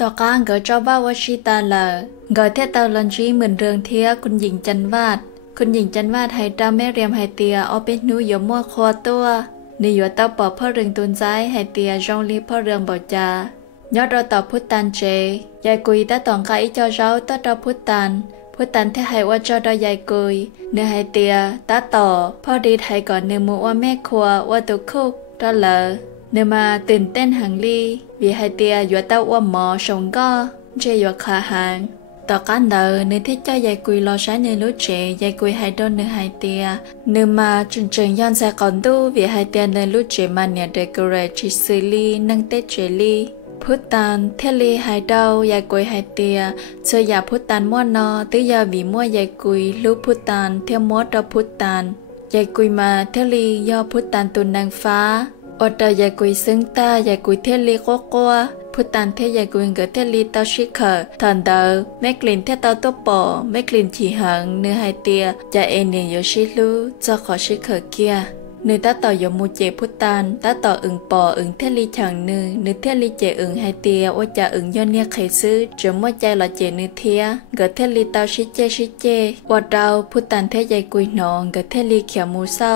ต่อการเกิดเจ้าบ้าวชิตาละเกิดเทตาลันจีเหมือนเรืองเทียคุณหญิงจันวาดคุณหญิงจันวาดไฮตาแม่เรียมไฮเตียเอาเป็นนูยมัวคอตัวในยัวเต้าปอบพ่อเรืองตุนใจไฮเตียจงรีพ่อเรืองบอกจายอดเราต่อพุทธันเจยายกุยตาตองกาอิจอเจ้าตาต่อพุทธันเทให้ว่าเจ้าดอยายกุยเนื้อไฮเตียตาต่อพ่อดีไทยก่อนเนื้อมัวแม่ครัวว่าตุคุกตาเลเนื้อมาตื่นเต้นหังลีวิไฮเตียยัวเต้าว่าหมอชงก็เจยัวขาหางต่อการเดินเนื้อที่เจ้ายายกุยรอใช้เนื้อรู้เจยายกุยไฮโดนเนื้อไฮเตียเนื้อมาจุนย้อนใส่ก่อนตู้วิไฮเตียเนื้อรู้เจมาเนี่ยเดกเรจิซิลีนังเตเจลีพุทธันเทลีไฮเดายายกุยไฮเตียเชื่อยาพุทธันมั่วนอตื้อยาบีมั่วยายกุยลูกพุทธันเทียมดพุทธันยายกุยมาเทลีย่อพุทธันตุนนางฟ้าอดยายกุยซึ่งตายายกุยเทลีโกโก้พุทธันเทยายกุยเกิดเทลีเตาชิเคอทันเดอแม่กลิ่นเทเตาตัวปอแม่กลิ่นฉีหังเนื้อไฮเตียจะเอเนียโยชิลูจะขอชิเคอเกียเนื้อตาต่อยมูเจพุทธันตาต่ออึงปออึงเทลีฉังเนื้อเทลีเจอึงไฮเตียว่าจะอึงย้อนเนี่ยไขซื้อจมว่าใจหล่อเจเนื้อเทียเกิดเทลีเตาชิเจว่าเราพุทธันเทยายกุยนองเกิดเทลีเขียวมูเศร้า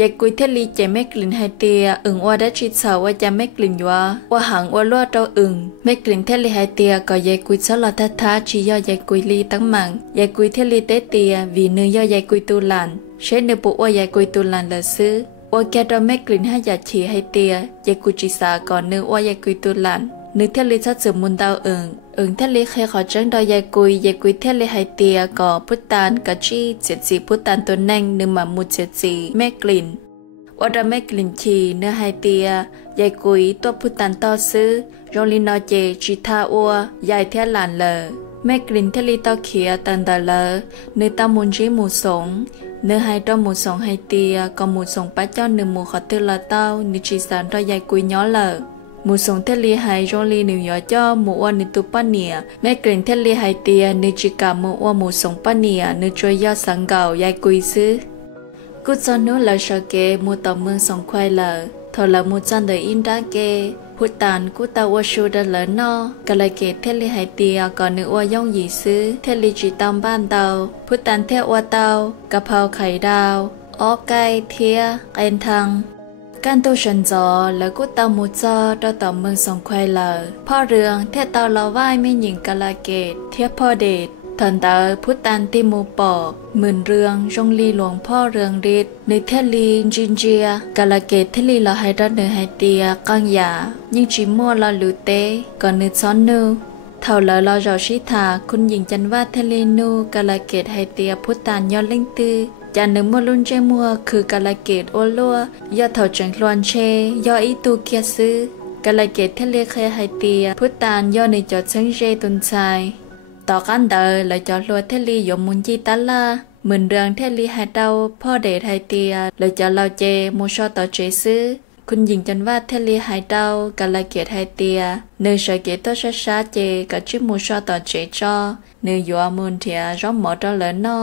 ยายกุยเทลีเจแม่กลิ่นไฮเตียอึงว่าได้ชิดสาวว่าจะแม่กลิ่นว่าหังว่าลวดเราอึงแม่กลิ่นเทลีไฮเตียก็ยายกุยสลอท้าชีย่อยายกุยลีตั้งมังยายกุยเทลีเตเตียวีเนื้อย่อยายกุยตูหลันเช่นเนื้อปุว่ายายกุยตูหลันละซื้อว่าแกเราแม่กลิ่นให้ยาชีไฮเตียยายกุยจิสาก่อนเนื้อว่ายายกุยตูหลันเนื้อเทลีชัดสืบมุนดาวอึงเทลีเคยขอจังดอยยายกุยเทลีไฮเตียก่อพุทธันกะชีเจ็ดสีพุทธันตัวแน่งเนื้อหมามุดเจ็ดสีแม่กลิ่นว่าเราไม่กลิ่นชีเนื้อไฮเตียยายกุยตัวพุทธันต่อซื้อโรงลินอเจจิทาอัวยายเทียหลานเลยแม่กลิ่นเทลีต่อเขียตันดาเลเนื้อตามุนจีหมูสงเนื้อไฮต่อหมูสงไฮเตียก็หมูสงป้าเจ้าเนื้อหมูขอเตละเต้านิจิสานต่อยายกุยย้อเลยหมูสงเทลีไฮโรงลีนิวยอร์กจ้อหมูอ้วนนิตุปาเนียแม่กลิ่นเทลีไฮเตียนิจิกาหมูอ้วนหมูสงปาเนียเนื้อจวยยอดสังเก่ายายกุยซื้อกูจะนู้เลชเกมูต่อเมืองสงควายเลทอละมูจันเดอินดาเกพุตันกูตาวชูเดลนอกะเลยเกเทลีไฮเตียก่อนเนื้อว่าย่องหยีซื้อเทลีจีตามบ้านเตาพุตันเทว่าเตากะเพราไข่ดาวอ้อไก่เทียไก่ทังการตัวฉันจอแล้วกูตามูจอต่อเมืองสงควายเลพ่อเรืองเทเตาละไหว้ไม่หญิงกะลาเกตเทียพ่อเดชทันเตอพุตันติมูปอหมื่นเรืองจงลีหลวงพ่อเรืองฤทธิ์ในเทลีจินเจียกาลเกตเทลีลอไฮรัตเนไฮเตียกังยายิ่งจิมัวลอลูเตก่อนนึซ้อนนูเท่าเลลอจอชิทาคุณหญิงจันวาเทลีนูกาลเกตไฮเตียพุตันยอดเล่งตือจานนึมัวลุนเจมัวคือกาลเกตโอลัวยอดเท่าจังลวนเชยออีตูเกียซื้อกาลเกตเทลีเคไฮเตียพุตันยอดในจอดเชิงเจตุนใจต่อกันเดอเลยจอลัวเทลียมุนจีตาลาเหมือนเรื่องเทลีไฮเดาพ่อเดชไฮเตียเลยจะเราเจมูชอต่อเจซื้อคุณหญิงจันว่าเทลีไฮเดากาลเกียรไฮเตียเนื้อเฉเกตช้าเจกับชิมูชอต่อเจจอเนื้อยัวมุนเทียร้องหมอตอเลนอ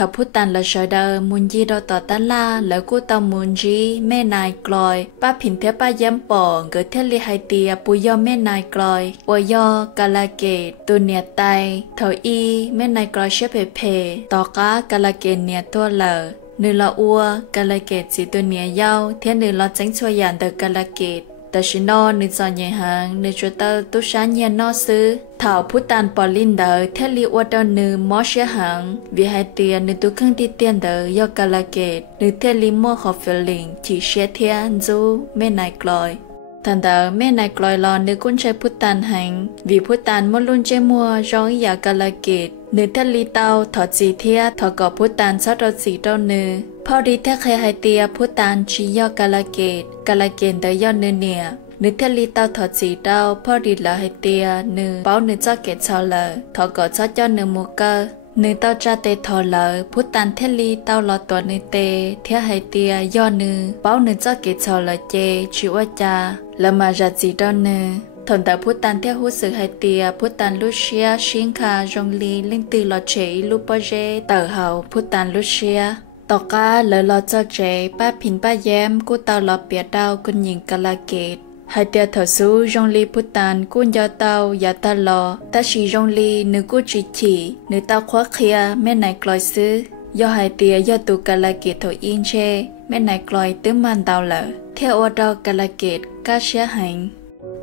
ถ้าพุตันละเฉเดอมุนจีเราต่อตาลาแล้วกูตามุนจีแม่นายกลอยป้าผินเทป้าย้ำป่องเกิดเทลีไฮเตียปุยยอแม่นายกลอยอวยอกาลเกตตุเนียไตเถาอีแม่นายกลอยเชเพต่อกากาลเกตเนียตัวเลเนื้อละอัวกาลเกตสีตัวเนียเย้าเทียนเนื้อละจังช่วยยันเดอกาลเกตแต่ชินอเนื้อจอนยังหังเนื้อจุดเตอตุชานเนียนอซื้อเท่าพุตันปอลินเดอเทลีอวดเนื้อมอเชหังวิไฮเตียเนื้อตุเครื่องที่เตียนเดอยอกาลเกตเนื้อเทลีมัวขอเฟลลิงจีเชียเทียนจูแม่นายกลอยทันเดอแม่นายกลอยรอเนื้อกุนใช้พุตันหังวิพุตันมลุนเจมัวร้องอยากาลเกตเนื้อเทลีเตาถอดจีเทียถอดกอพุตันซอดสีเต้าเนื้อพอดีเทเคไฮเตียพุตันชียอกาลเกตเดยอเนื้อเนี่ยนึกเทลีเต้าถอดสีเต้าพอดีละไฮเตียนึเป้านึกจ้าเกตชาวเลยถอดกอดจ้าเจ้านึมูเกอนึเต้าจ้าเตถอเลยพุตันเทลีเต้าลอตัวนึเตเทียไฮเตียย่อนึเป้านึกจ้าเกตชาวเลยเจชิวจาละมาจัดสีเต้านึถอนแต่พุตันเทียหูสึกไฮเตียพุตันลุเชียชิงคาจงลีลิงตือลอเฉยลูปเจเตอเฮาพุตันลุเชียต่อกาเลยรอเจ้าเจป้าผินป้าแย้มกูเตาลอเปียดาวคุณหญิงกาลเกต hai tia thở sú rong li phu tan cún do tao ya ta lò ta chỉ rong li nữ cú chỉ nữ tao khóa khia mẹ này còi xứ do hai tia do tụ cả là kiệt thổi in che mẹ này còi tứ man tao lợ theo ở đâu cả là kiệt cá xé hành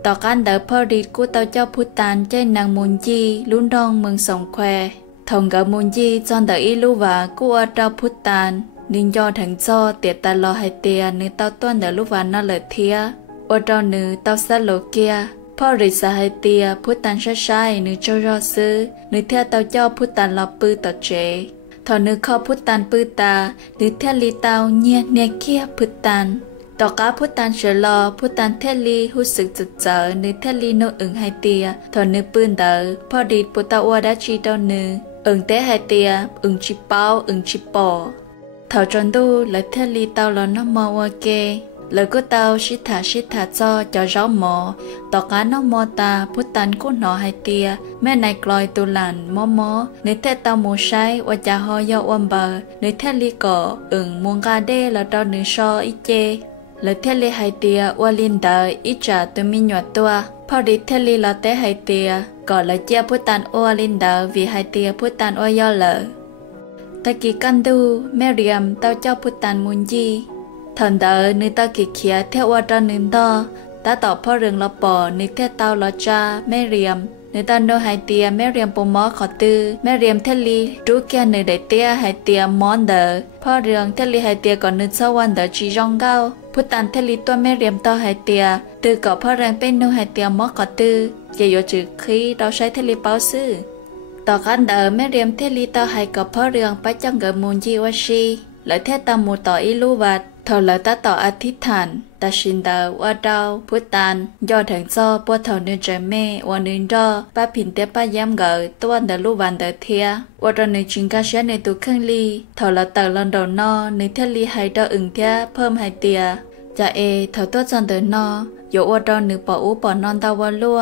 ต่อการเดินพอดีกูเต้าเจ้าพุทธานใจนางมุนจีลุ้นดองเมืองสงแควทงกับมุนจีจอนเดออีลูว่ากูเอาเจ้าพุทธานนินยอถึงจอเตียตาลอให้เตียนึเต้าต้นเดอลูว่าน่าเลิศเทียว่าเจ้านึเต้าสโลเกียพอริสาให้เตียพุทธานใช้นึเจ้ารอซื้อนึเทียเต้าเจ้าพุทธานลอปื้อต่อเจทอนึข้อพุทธานปื้อตานึเทียลีเต้าเนียเนียเคียพุทธานต่อการพุทธันเฉลอพุทธันเทลีรู้สึกจุดเจอนึเทลีโนอึงไฮเตียถอนนึปืนเดอพอดีปุตตะวัวดัชีเต้านึอึงเตไฮเตียอึงชิเป้าอึงชิปอถอจนดูและเทลีเต้าลอนมอวเกแล้วก็เต้าชิถาจอจะร้องหมอต่อการน้องมอตาพุทธันกุ้นหนอไฮเตียแม่นายกลอยตุลันมอนึเทเต้ามูใช้ว่าจะหอยอวมเบอนึเทลีก่ออึงมวงกาเดแล้วตอนนึชออีเจและเทลีไฮเตียวาลินเดออิจาตุมิญวตัวพอดีเทลีลาเตไฮเตียก่อนละเจียพุตันวาลินเดอวิไฮเตียพุตันอยอเลตะกี้กันดูแม่เรียมเต้าเจ้าพุตันมุนจีทันเดอนึตะกี้เขียเทวดานึงดอตาต่อพ่อเรืองละปอนึเทเต้าละจ้าแม่เรียมนึตันโดไฮเตียแม่เรียมปมอขอตื้อแม่เรียมเทลีรู้แก่นึได้เตียไฮเตียมอนเดอพ่อเรืองเทลีไฮเตียก่อนนึเช้าวันเดอจีจงเก้าพุตันเทลีตัวแม่เรียมต่อไฮเตียตือก่อพ่อแรงเป็นนูไฮเตียมอกอตือเกี่ยวจืดขี้เราใช้เทลีเป้าซื้อต่อกันเดิมแม่เรียมเทลีต่อไฮก่อพ่อเรืองไปจังเกิดมูลจีวชีและเทตามูต่ออิลูวัดเท่าเลยตาต่ออธิษฐานตาชินเดอว่าดาวพุตันยอดถึงจอปวดเท่าเนื้อใจแม่วันนึงดอป้าผินเตป้าย้ำเกิดตัวเดลูวันเดเทียว่าตอนนึงจิงกาเชียในตัวเครื่องลีเท่าเลยเตอลอนดอนนอในเทลีไฮดออึงเทียเพิ่มไฮเตียจะเอเท่าตัวจันเดินนอโยว่าดอนนึงปออูปอนอนตาวลัว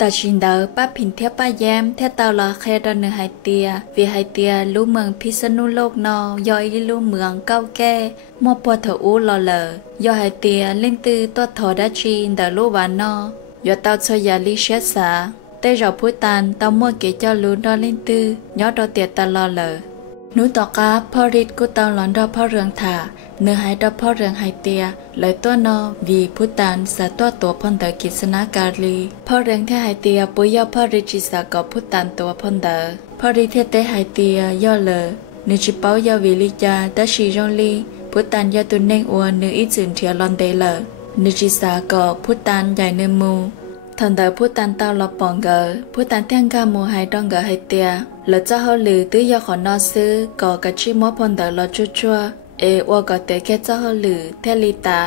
แต่ชินเดอป้าผินเทียป้าแย้มเทียเตาละแค่ดอนนึงไฮเตียวิไฮเตียรู้เมืองพิษณุโลกนอยอยรู้เมืองเก้าแก่มัวปวดเถอูรอเลยอไฮเตียเล่นตือตัวถอดชีนเดลูวานอยอเตาชยาลิเชสาเตจอพุตันเตามัวเกจอลูนดอเล่นตือยอดอเตียตลอเลยนูต่อกาพ่อริดกูเตาหลอนดอพ่อเรืองถาเนื้อหายดอพ่อเรืองไฮเตียเลยตัวนอวีพุตันสะตัวพนเดกิสนาการีพ่อเรืองเทไฮเตียปุยยอพ่อริจิสากอพุตันตัวพนเดพ่อริเทเตไฮเตียย่อเลยนึจิเป้ายาวิลิจาตาชีจงลีพุตันยาตุนเน่งอวนนึอีจึงเทียลอนเดลนึจิสากอพุตันใหญ่เนมูทันเดพุตันเต้าลอปองเกอพุตันเทียงกามูไฮดองเกอไฮเตียแล้วเจ้าเขาลือตื้อยาขอนอซื้อกอกะชิมอพนเดลอชัวว่ากอเตแค่เจ้าเขาลือเทลิตา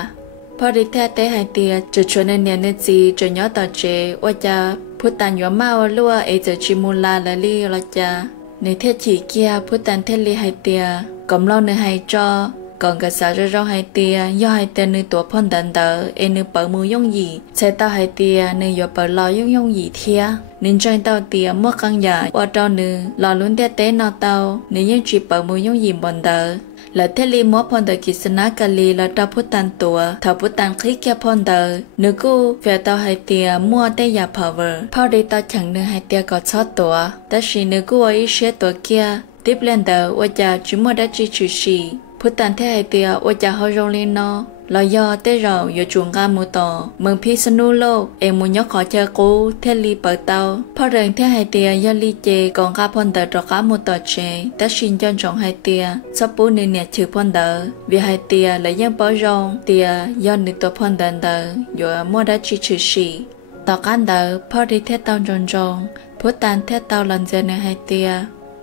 พอริเทเตไฮเตียจะชวนเนียนจีจะย้อต่อเจว่าจะพุตันยัวมาลัวจะชิมูลาละลีละจาในเทจีเกียพุตันเทลีไฮเตียกำลังในไฮจอก่อนกษัตริย์เราไฮเตียย่อไฮเตียในตัวพ่นดันเดอนึเปิดมือยงหยีใช้ตาไฮเตียในย่อเปิดลอยยงหยีเทียนินจอยเตาเตียเมื่อครั้งใหญ่ว่าเจ้านึหล่อลุ้นเตเตนอเตาในยังจีเปิดมือยงหยีบนเดอและเทลีมัวพนเดกิสนากาลีและตาพุตันตัวถ้าพุตันคลิกแค่พนเดนึกูเฟตาไฮเตียมัวเตยาพาวเวอร์พอได้ตาฉังนึไฮเตียก็ชอบตัวแต่ชีนึกูว่าอีเชตัวเกียติบเลนเดอว่าจะจุมัวได้จีชูชีพุตันเทไฮเตียว่าจะเขาโรงเรียนนอลอยอเตเราอยู่จุงกามูต่อเมืองพิษณุโลกมุยขอเจอกูเทลีเปิดเตาพอเริงเทไฮเตียยอลีเจกองกาพนเดอร์ตอกามูต่อเจแต่ชินจอนจงไฮเตียชอบปูนี่เนี่ยชื่อพนเดอร์วิไฮเตียและยังปอจงเตียยอนนึตัวพนเดอร์อยู่มัวได้ชิชูชีต่อการเดอพอดีเทเตาจงพุตันเทเตาลันเจในไฮเตีย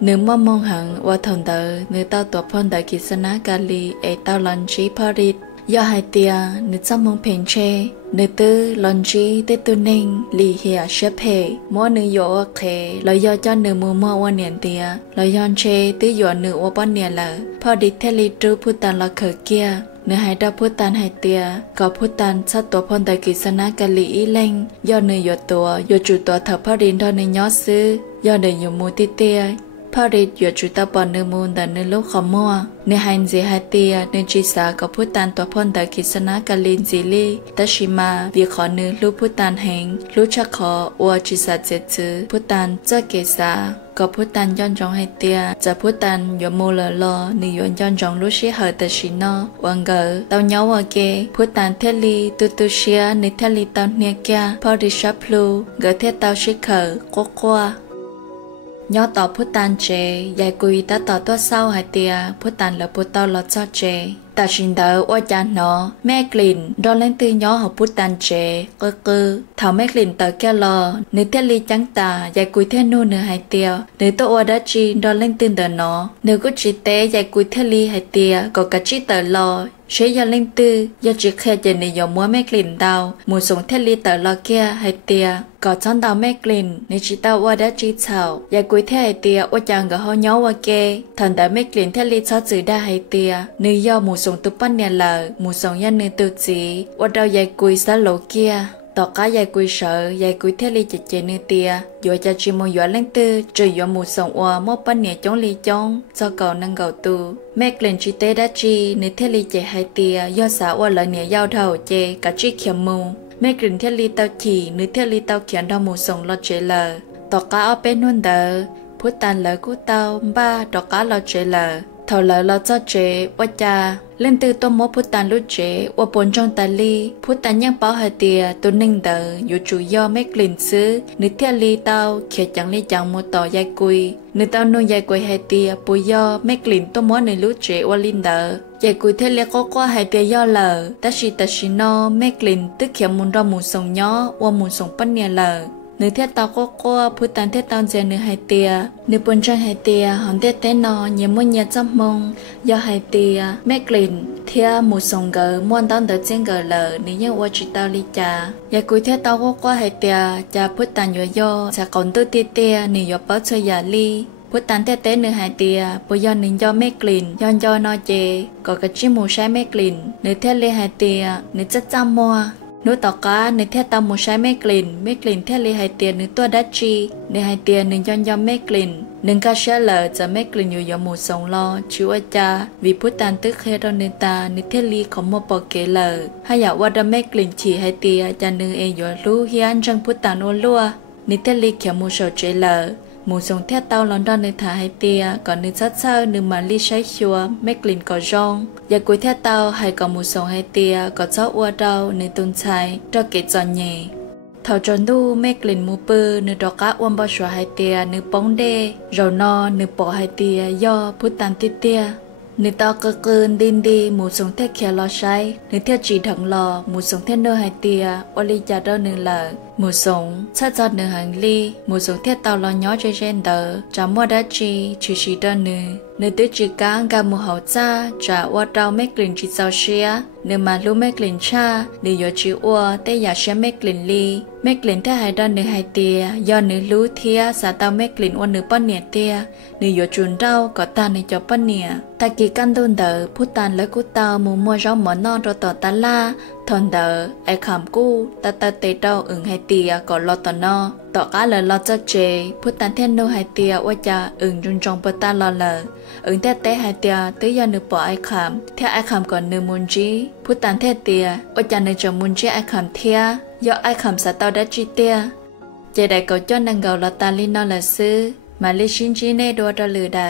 เนื้อมมองหังว่าทนเดอเนื้อเต้าตัวพ่นเดอกิสนากาลีเต้าลันชีพอริดยอไฮเตียเนื้อจำมองเพนเชเนื้อตื้อลันชีเตตุเน่งลีเฮียเชเพมัวเนื้อโยโอเคแล้วยอจอนเนื้อมัวมัววันเนียนเตียแล้วยอนเชตื้อหยวนเนื้อว่าป้อนเนียนละพอดิเทลิตรูพุตันละเขเกียเนื้อไฮดาพุตันไฮเตียก็พุตันชัดตัวพ่นเดอกิสนากาลีอีเล่งยอเนื้อโยตัวโยจุตัวเถอพอดินดอนเนื้อยอซื้อยอเนื้ออยู่มูติเตีย พอริดอยู่จุดตาปอนเนื้อมูลแต่เนื้อลูกขมัวเนื้อไฮนซีไฮเตียเนื้อจีสากับพุตันตัวพ่นแต่กิษณะกาลินซิลีตัชิมาวิขอเนื้อลูกพุตันแหงลูกชักขออวจิสาเจจือพุตันเจ้าเกษาก็พุตันย้อนจองให้เตียจะพุตันอยู่มูลลอนิยอนย้อนจองลูกชิเหอแต่ชินอวังเกอเตาเนาวังเกพุตันเทลีตุเชียในเทลีเตาเนียกาพอริชับพลูเกเทเตาชิเคอกัวย่อต่อพุตันเจยายกุยตาต่อตัวเศร้าหายเตียพุตันและพุตอลอจ้าเจแต่ชินเดอว่าจานเนาะแม่กลิ่นดอนเล่นตื่นย่อของพุตันเจก็คือเท่าแม่กลิ่นต่อแก่รอเนื้อเทลีจังตายายกุยเทนูเนื้อหายเตียวเนื้อตัวอวดจีดอนเล่นตื่นเดอเนาะเนื้อกุจิเตยายกุยเทลีหายเตียก็กระจิเตอรอเชียเล่นตื้อยาจิเคเจนในยมัวแม่กลิ่นดาวหมูส่งเทลีเตอรอเกียหายเตียก่อช้อนดาวแม่กลิ่นในจิตาวดจีเฉายายกุยเทหายเตียว่าจังกับเขาเนาะว่าเกทันแต่แม่กลิ่นเทลีชอบจืดได้หายเตียเนื้อย่อหมูส่งตุปั้นเนี่ยเลยหมูส่งยันเนื้อตัวจีว่าเรายายกุยซาโลเกียต่อก้ายายกุยเสือยายกุยเทลีเจเจเนื้อเตียอยู่จะจิมอยู่เล่นตื้อจะอยู่หมูส่งวัวมอปั้นเนี่ยจ้องลีจ้องจะเก่านั่งเก่าตูแม่กลิ่นจิเตดัจีเนื้อเทลีเจหายเตียย่อสาวว่าเลยเนี่ยยาวเท่าเจกับจีเขียมมูแม่กลิ่นเทลีเต้าขี่เนื้อเทลีเต้าเขียนดาวหมูส่งรถเจเลต่อก้าเอาเป็นนุ่นเดอพุตันเลยกูเต้าบ้าต่อก้ารถเจเลเท่าเลยเราจะเจว่าจะเล่นตื่นตัวมพุตันลุเจว่าปนจงตาลีพุตันยังเป้าหาเตียตัวหนึ่งเดออยู่จู่ย่อไม่กลิ่นซื้อนึกเทียลีเต้าเขียจังลีจังมูต่อยายกุยนึกเต้านุ่งยายกุยหาเตียปุยย่อไม่กลิ่นตัวมในลุเจว่าลินเดอยายกุยเทเลียก็หาเตียย่อเลยแต่ชินอไม่กลิ่นตึกเขียมุนเราหมูส่งย่อว่าหมูส่งปั้นเนี่ยเลยเนื้อเทียตาก็พุตันเทียตาเจเนื้อหายเตียเนื้อปนจังหายเตียหอมเทียเตนอเยี่ยมมุ่งเยี่ยจำมงยาหายเตียแม่กลิ่นเทียหมูส่งเกอม้วนตอนเดินเจงเกอเลยเนื้อยังว่าจิตาลิจายากุยเทียตาก็หายเตียจะพุตันย่อจะก่อนตัวเตียเนื้อยาเป้าเชยาลีพุตันเต้เนื้อหายเตียปุยย้อนหนึ่งย่อแม่กลิ่นย้อนย่อนอเจก็กระชิมหมูใช้แม่กลิ่นเนื้อเทียเลยหายเตียเนื้อจะจำมัวนู้ต่อก้าในเทตามูใช้ไม่กลิ่นเทลีไฮเตียนึกตัวดัชชีในไฮเตียนึงย้อนไม่กลิ่นนึงกาเชลเลอจะไม่กลิ่นอยู่ยามูสงลอชิวจาวิพุตันตึกเคโรนิตานิเทลีของโมปอเกเลอให้อยากว่าดไม่กลิ่นฉีไฮเตียจะนึงเออยู่รู้เฮียนจังพุตันอลัวนิเทลีเขียมูโชเจเลอหมูส่งเทียเตาลอนดอนในถ่ายไฮเตียก่อนนึกชัดเศร้านึงมาลีใช้ชัวไม่กลิ่นก่อจองอยากกุยเทียเตาให้ก่อหมูส่งไฮเตียก่อเจ้าอัวเดาในตุนชัยดอกเกจจอนเย่เท่าจนดูไม่กลิ่นหมูปืนนึกดอกกะอ้วนบอชัวไฮเตียนึกป้องเดเรานอนึกปอไฮเตียย่อพุตันติเตียนึกตอกเกินดินดีหมูส่งเทียเขียรอใช้นึกเทียจีถังรอหมูส่งเทียนเนอไฮเตียอลิจาดอนึงเหล่าหมูสงชาจอดเนื้อหังลีหมูสงเทียตาลอนย้อเจเจนเดอจามัวดัจีชิชิดอเนื้อตื้อจีก้างกาหมูเฮาจ้าจะว่าเราไม่กลิ่นจีเจ้าเชียเนื้อมาลูไม่กลิ่นชาเนื้อโยจิอัวแต่อยากเชื่อไม่กลิ่นลีไม่กลิ่นถ้าหายดอนเนื้อหายเตียย้อนเนื้อรู้เทียสาเตาไม่กลิ่นวันเนื้อป้อนเนียเตียเนื้อโยจุนเต้าก็ตาในจอป้อนเนียตะกี้กันดุนเดอผู้ตันและกุเตาหมูมัวร้องหมอนอนรอต่อตาล่าทอนเดอไอคำกู้ตาเตเต้าอึ่งไฮเตียก่อนรอต่อนอต่อก้าเลยรอจะเจผู้ตันเทนโนไฮเตียว่าจะอึ่งจุนจงเปตารอเลยอึ่งแต่ไฮเตียตื้อยานึกปอไอคำเทียไอคำก่อนนึกมุนจีผู้ตันเทเตียว่าจะนึกจงมุนจีไอคำเทียย่อไอคำสตาดัจีเตียเจได้ก็จ้อนนังเกาลอตาลีนอละซื้อมาลิชินจีเนดัวดอลือใด